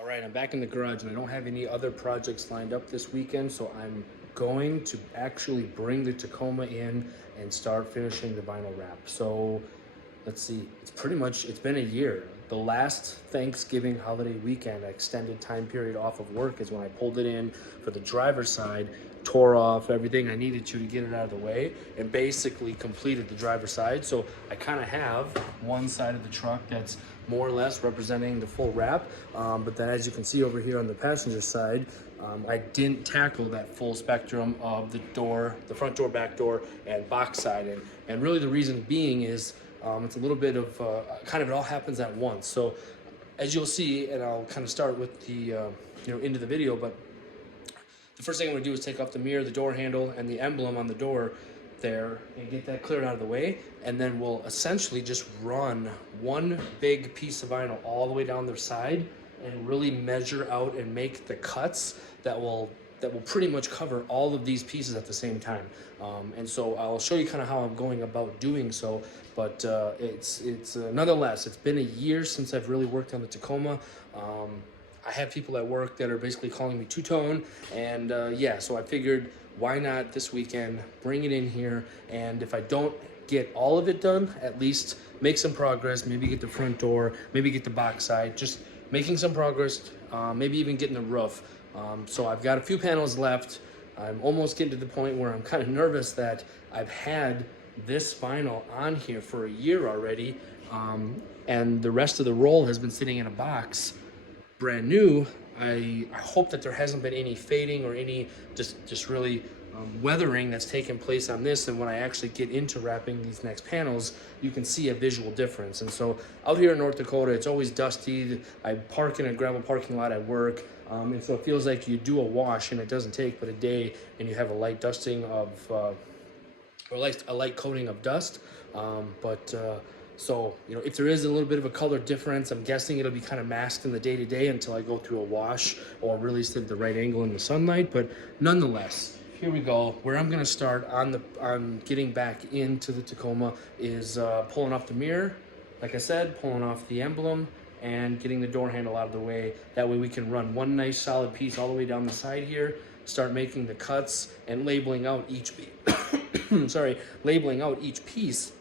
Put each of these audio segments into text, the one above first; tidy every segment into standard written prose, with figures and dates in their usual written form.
All right, I'm back in the garage and I don't have any other projects lined up this weekend, so I'm going to actually bring the Tacoma in and start finishing the vinyl wrap. So let's see, it's been a year. The last Thanksgiving holiday weekend, extended time period off of work, is when I pulled it in for the driver's side, tore off everything I needed to get it out of the way, and basically completed the driver's side. So I kind of have one side of the truck that's more or less representing the full wrap, but then as you can see over here on the passenger side, I didn't tackle that full spectrum of the door, the front door, back door, and box side. And really the reason being is it's a little bit of kind of it all happens at once. So as you'll see, and I'll kind of start with the into the video, but the first thing I'm going to do is take off the mirror, the door handle, and the emblem on the door there and get that cleared out of the way, and then we'll essentially just run one big piece of vinyl all the way down their side and really measure out and make the cuts that will pretty much cover all of these pieces at the same time. And so I'll show you kind of how I'm going about doing so, but it's nonetheless, it's been a year since I've really worked on the Tacoma. I have people at work that are basically calling me two-tone, and yeah, so I figured why not this weekend bring it in here, and if I don't get all of it done, at least make some progress, maybe get the front door, maybe get the box side, just making some progress, maybe even getting the roof. So I've got a few panels left. I'm almost getting to the point where I'm kind of nervous that I've had this vinyl on here for a year already, and the rest of the roll has been sitting in a box brand new. I hope that there hasn't been any fading or any just really weathering that's taken place on this, and when I actually get into wrapping these next panels, you can see a visual difference. And so out here in North Dakota, it's always dusty. I park in a gravel parking lot at work, and so it feels like you do a wash and it doesn't take but a day and you have a light dusting of or a light coating of dust. So, if there is a little bit of a color difference, I'm guessing it'll be kind of masked in the day-to-day until I go through a wash or really sit at the right angle in the sunlight. But nonetheless, here we go. Where I'm going to start on getting back into the Tacoma is pulling off the mirror, like I said, pulling off the emblem, and getting the door handle out of the way. That way we can run one nice solid piece all the way down the side here, start making the cuts and labeling out each piece. Labeling out each piece.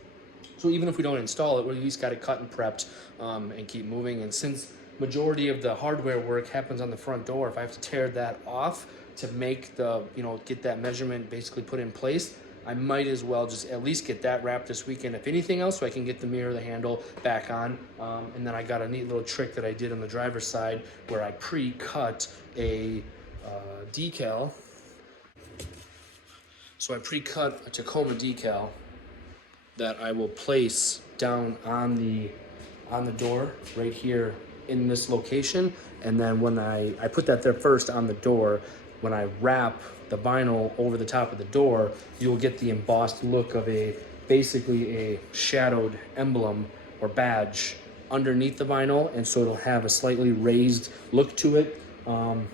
So even if we don't install it, we at least got it cut and prepped, and keep moving. And since majority of the hardware work happens on the front door, if I have to tear that off to make the, get that measurement basically put in place, I might as well just at least get that wrapped this weekend, if anything else, so I can get the mirror, the handle back on. And then I got a neat little trick that I did on the driver's side where I pre-cut a decal. So I pre-cut a Tacoma decal that I will place down on the door right here in this location. And then when I put that there first on the door, when I wrap the vinyl over the top of the door, you'll get the embossed look of basically a shadowed emblem or badge underneath the vinyl. And so it'll have a slightly raised look to it. I don't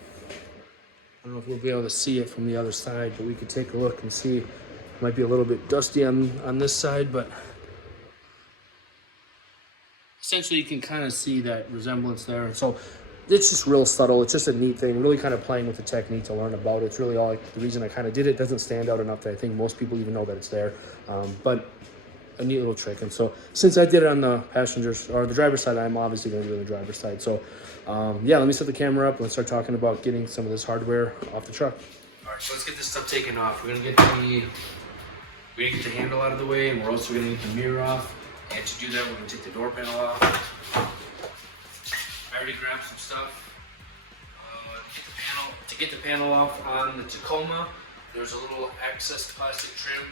know if we'll be able to see it from the other side, but we could take a look and see. Might be a little bit dusty on this side, but essentially you can kind of see that resemblance there. And so it's just real subtle. It's just a neat thing, really kind of playing with the technique to learn about it. It's really all the reason I kind of did it. It doesn't stand out enough that I think most people even know that it's there, but a neat little trick. And so since I did it on the passenger's or the driver's side, I'm obviously going to do it on the driver's side. So yeah, let me set the camera up. Let's start talking about getting some of this hardware off the truck. All right, so let's get this stuff taken off. We're going to get the handle out of the way, and we're also going to get the mirror off. And to do that, we're going to take the door panel off. I already grabbed some stuff. To get the panel off on the Tacoma, there's a little excess plastic trim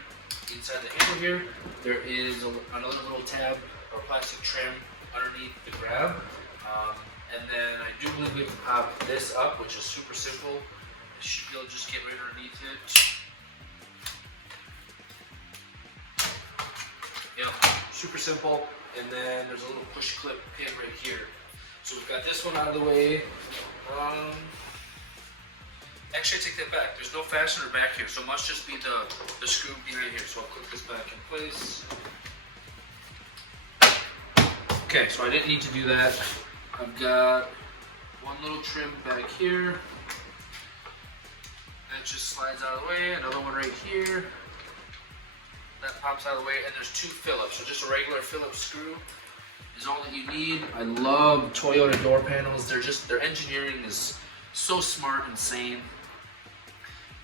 inside the handle here. There is another little tab or plastic trim underneath the grab. And then I do believe we have to pop this up, which is super simple. I should be able to just get right underneath it. Yep, super simple. And then there's a little push clip pin right here. So we've got this one out of the way. Actually, I take that back. There's no fastener back here, so it must just be the screw behind here. So I'll click this back in place. Okay, so I didn't need to do that. I've got one little trim back here. That just slides out of the way. Another one right here. That pops out of the way. And there's 2 Phillips. So just a regular Phillips screw is all that you need. I love Toyota door panels. Their engineering is so smart and sane.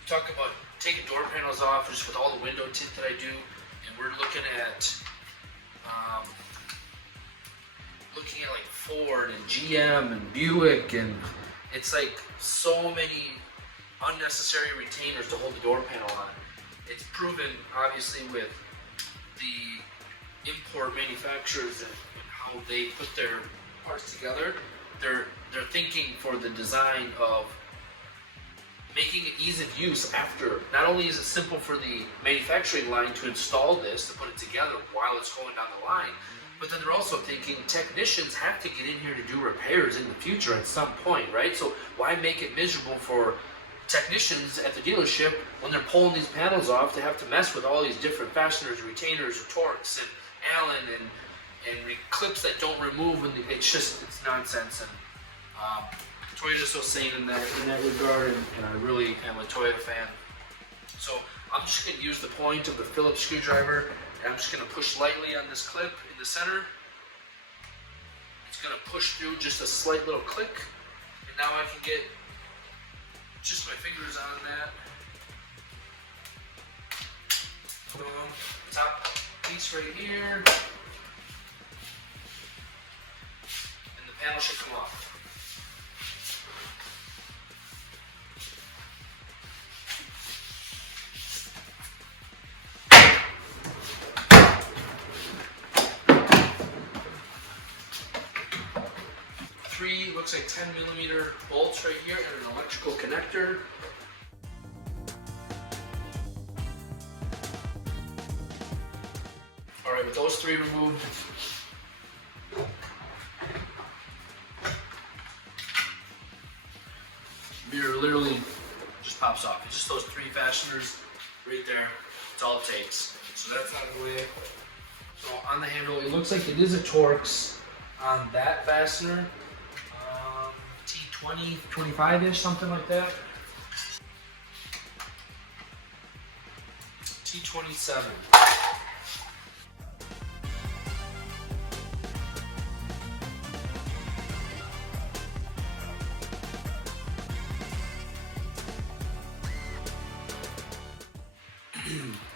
Talk about taking door panels off just with all the window tint that I do, and we're looking at like Ford and GM and Buick, and it's like so many unnecessary retainers to hold the door panel on. It's proven, obviously, with the import manufacturers and how they put their parts together. They're thinking for the design of making it easy of use after. Not only is it simple for the manufacturing line to install this, to put it together while it's going down the line, but then they're also thinking technicians have to get in here to do repairs in the future at some point, right? So why make it miserable for technicians at the dealership when they're pulling these panels off to have to mess with all these different fasteners, retainers, Torx, and Allen, and clips that don't remove, and it's nonsense. And Toyota's so sane in that regard, and I really am a Toyota fan. So I'm just going to use the point of the Phillips screwdriver, and I'm just going to push lightly on this clip in the center. It's going to push through just a slight little click, and now I can get just my fingers on that. Boom. Top piece right here, and the panel should come off. Three, looks like 10mm bolts right here and an electrical connector. All right, with those 3 removed, mirror literally just pops off. It's just those 3 fasteners right there. That's all it takes. So that's out of the way. So on the handle, it looks like it is a Torx on that fastener. T20, 25-ish, something like that. T27.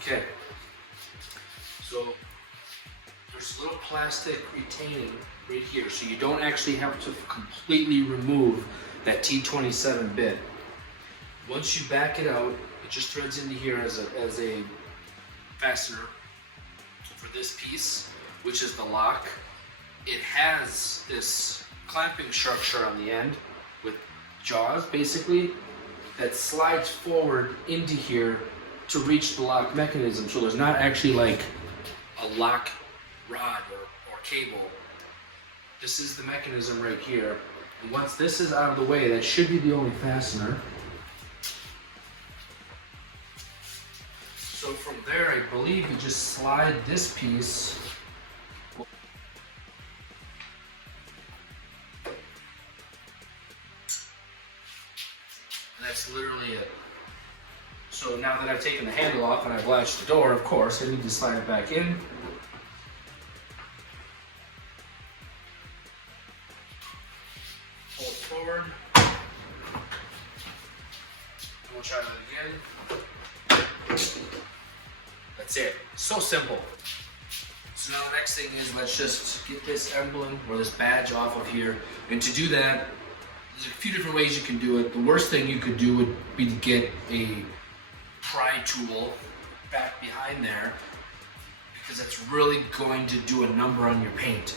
Okay. So there's a little plastic retaining right here, so you don't actually have to completely remove that T27 bit. Once you back it out, it just threads into here as a fastener for this piece, which is the lock. It has this clamping structure on the end with jaws, basically, that slides forward into here to reach the lock mechanism. So there's not actually like a lock rod or cable. This is the mechanism right here. And once this is out of the way, that should be the only fastener. So from there, I believe you just slide this piece . And that's literally it. So now that I've taken the handle off and I've latched the door, of course, I need to slide it back in. Pull it forward. And we'll try that again. That's it. So simple. So now the next thing is, let's just get this emblem or this badge off of here. And to do that, there's a few different ways you can do it. The worst thing you could do would be to get a pry tool back behind there, because it's really going to do a number on your paint.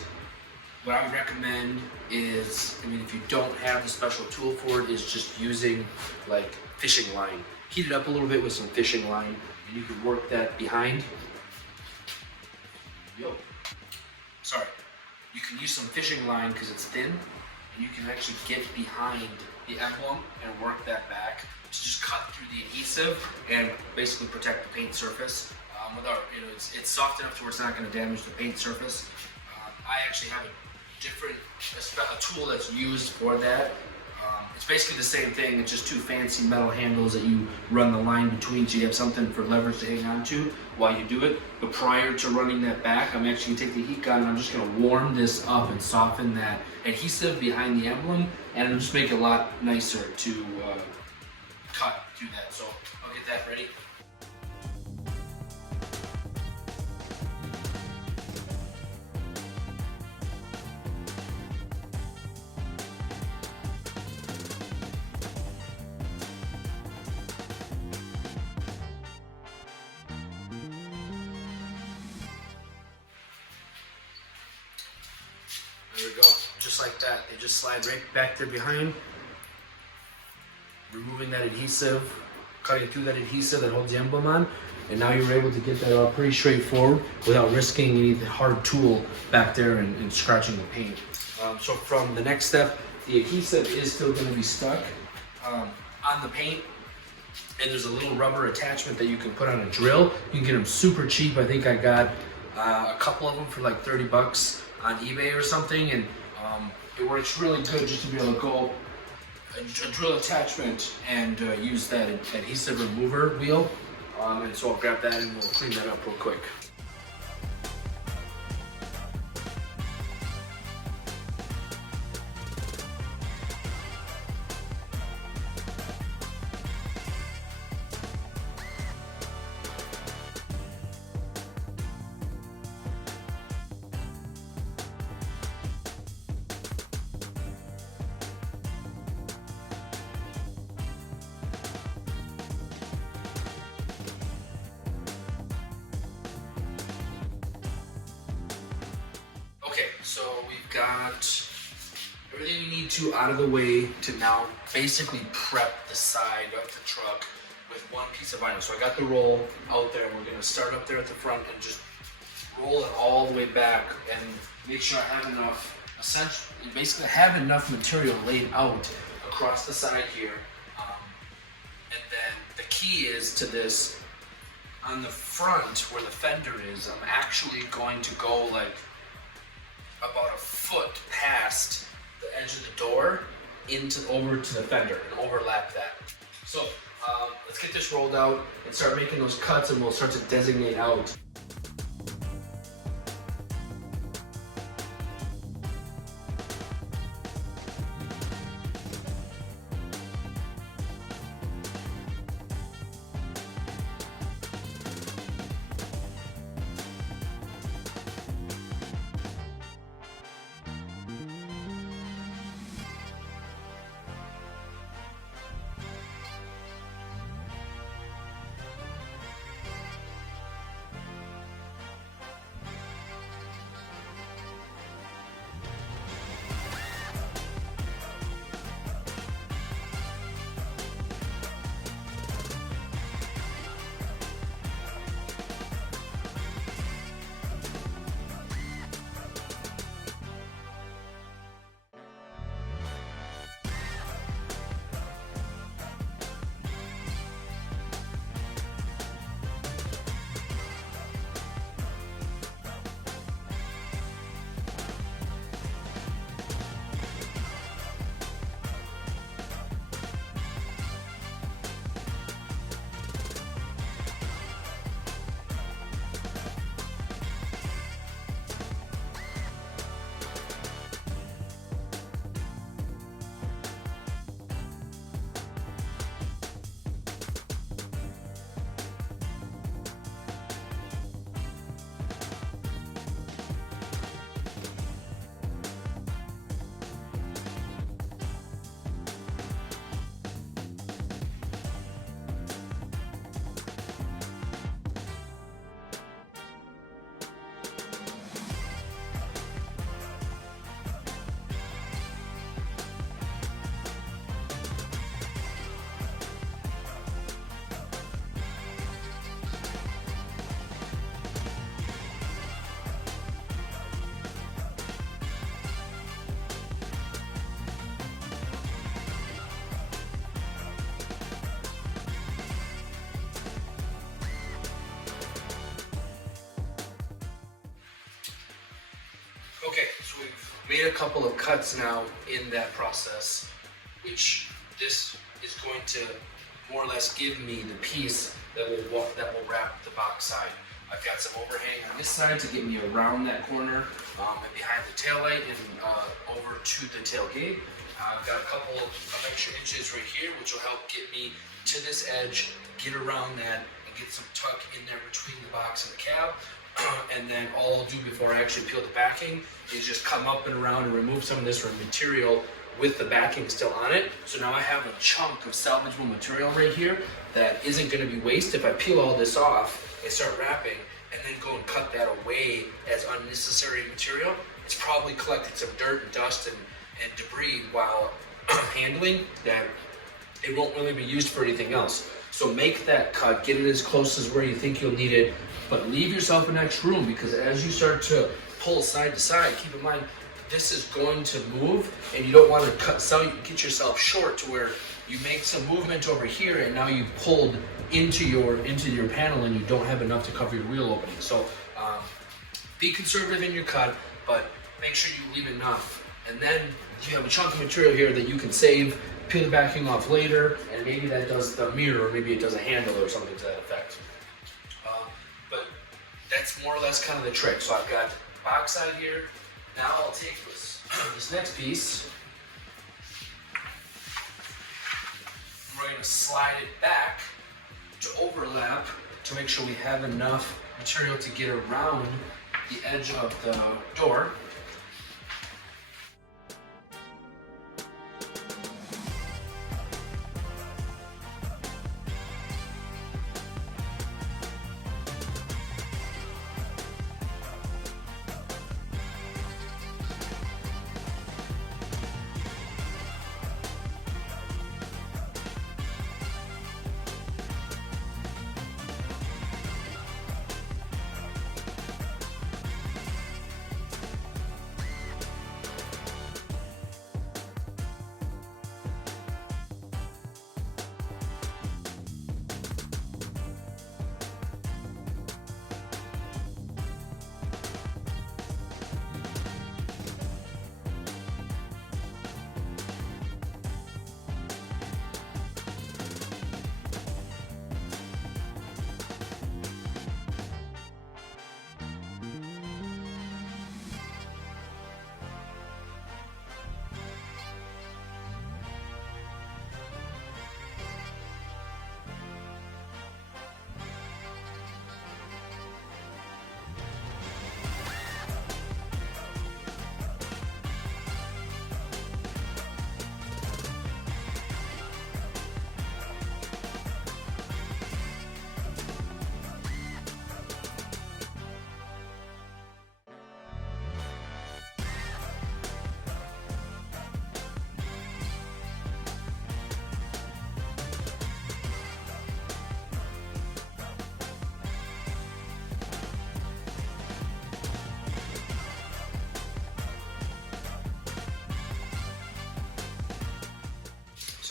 What I would recommend is, if you don't have the special tool for it, is just using like fishing line. Heat it up a little bit with some fishing line, and you can work that behind. Sorry. You can use some fishing line because it's thin, and you can actually get behind the emblem and work that back to just cut through the adhesive and basically protect the paint surface. Without, it's soft enough to where it's not going to damage the paint surface. I actually have a tool that's used for that. It's basically the same thing, it's just two fancy metal handles that you run the line between so you have something for leverage to hang on to while you do it. But prior to running that back, I'm actually going to take the heat gun and I'm just going to warm this up and soften that adhesive behind the emblem, and it'll just make it a lot nicer to cut through that. So I'll get that ready. There we go, just like that. They just slide right back there behind. Removing that adhesive, cutting through that adhesive that holds the emblem on, and now you're able to get that all pretty straightforward without risking any hard tool back there and scratching the paint. So from the next step, the adhesive is still going to be stuck on the paint, and there's a little rubber attachment that you can put on a drill. You can get them super cheap. I think I got a couple of them for like 30 bucks on eBay or something, and it works really good just to be able to go a drill attachment and use that adhesive remover wheel. And so I'll grab that and we'll clean that up real quick. Okay, so we've got everything we need to out of the way to now basically prep the side of the truck with one piece of vinyl. So I got the roll out there, and we're going to start up there at the front and just roll it all the way back and make sure I have enough, essentially, basically have enough material laid out across the side here. And then the key is to this, on the front where the fender is, I'm actually going to go like about a foot past the edge of the door over to the fender and overlap that. So let's get this rolled out and start making those cuts, and we'll start to designate out. Okay, so we've made a couple of cuts now in that process which this is going to more or less give me the piece that will wrap the box side. I've got some overhang on this side to get me around that corner and behind the taillight and over to the tailgate. I've got a couple of extra inches right here, which will help get me to this edge, get around that, and get some tuck in there between the box and the cab. And then all I'll do before I actually peel the backing is just come up and around and remove some of this material with the backing still on it. So now I have a chunk of salvageable material right here that isn't going to be waste. If I peel all this off and start wrapping and then go and cut that away as unnecessary material, it's probably collected some dirt and dust and debris while handling that it won't really be used for anything else. So make that cut, get it as close as where you think you'll need it, but leave yourself an extra room, because as you start to pull side to side, keep in mind this is going to move, and you don't want to get yourself short to where you make some movement over here and now you've pulled into your panel and you don't have enough to cover your wheel opening. So be conservative in your cut, but make sure you leave enough. And then you have a chunk of material here that you can save, peel the backing off later, and maybe that does the mirror, or maybe it does a handle or something to that effect. But that's more or less kind of the trick. So I've got the box side here. Now I'll take this next piece. We're going to slide it back to overlap to make sure we have enough material to get around the edge of the door.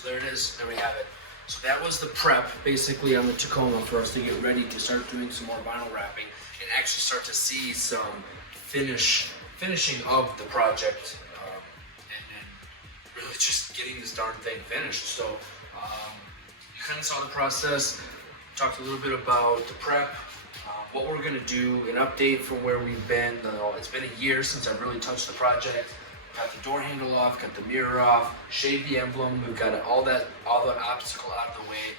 There it is, there we have it. So that was the prep basically on the Tacoma for us to get ready to start doing some more vinyl wrapping and actually start to see some finishing of the project and really just getting this darn thing finished. So you kind of saw the process, talked a little bit about the prep, what we're gonna do, an update from where we've been. It's been a year since I've really touched the project. Got the door handle off, got the mirror off, shaved the emblem, we've got all that obstacle out of the way.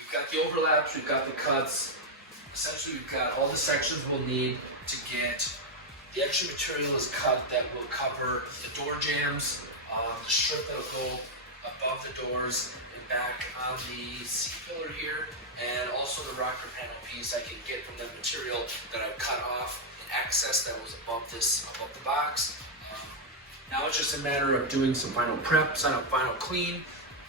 We've got the overlaps, we've got the cuts. Essentially we've got all the sections we'll need to get. The extra material is cut that will cover the door jambs, the strip that will go above the doors and back on the seat pillar here, and also the rocker panel piece I can get from that material that I've cut off and excess that was above the box. Now it's just a matter of doing some final prep, final clean,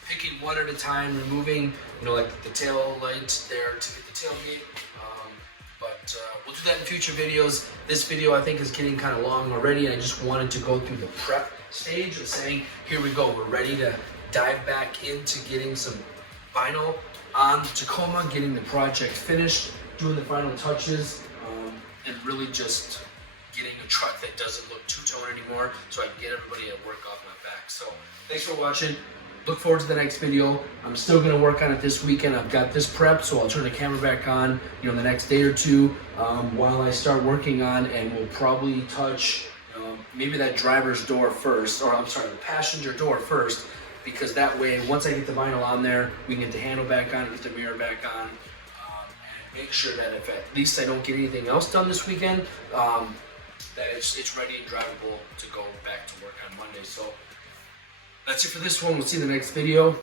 picking one at a time, removing, like the tail light there to get the tailgate. But we'll do that in future videos. This video I think is getting kind of long already. I just wanted to go through the prep stage of saying, here we go, we're ready to dive back into getting some vinyl on the Tacoma, getting the project finished, doing the final touches, and really just getting a truck that doesn't look two-tone anymore so I can get everybody at work off my back. So thanks for watching. look forward to the next video. I'm still gonna work on it this weekend. I've got this prepped, so I'll turn the camera back on, the next day or two while I start working on, and we'll probably touch maybe that driver's door first, or I'm sorry, the passenger door first, because that way, once I get the vinyl on there, we can get the handle back on, get the mirror back on, and make sure that if at least I don't get anything else done this weekend, that it's ready and drivable to go back to work on Monday. So that's it for this one. We'll see you in the next video.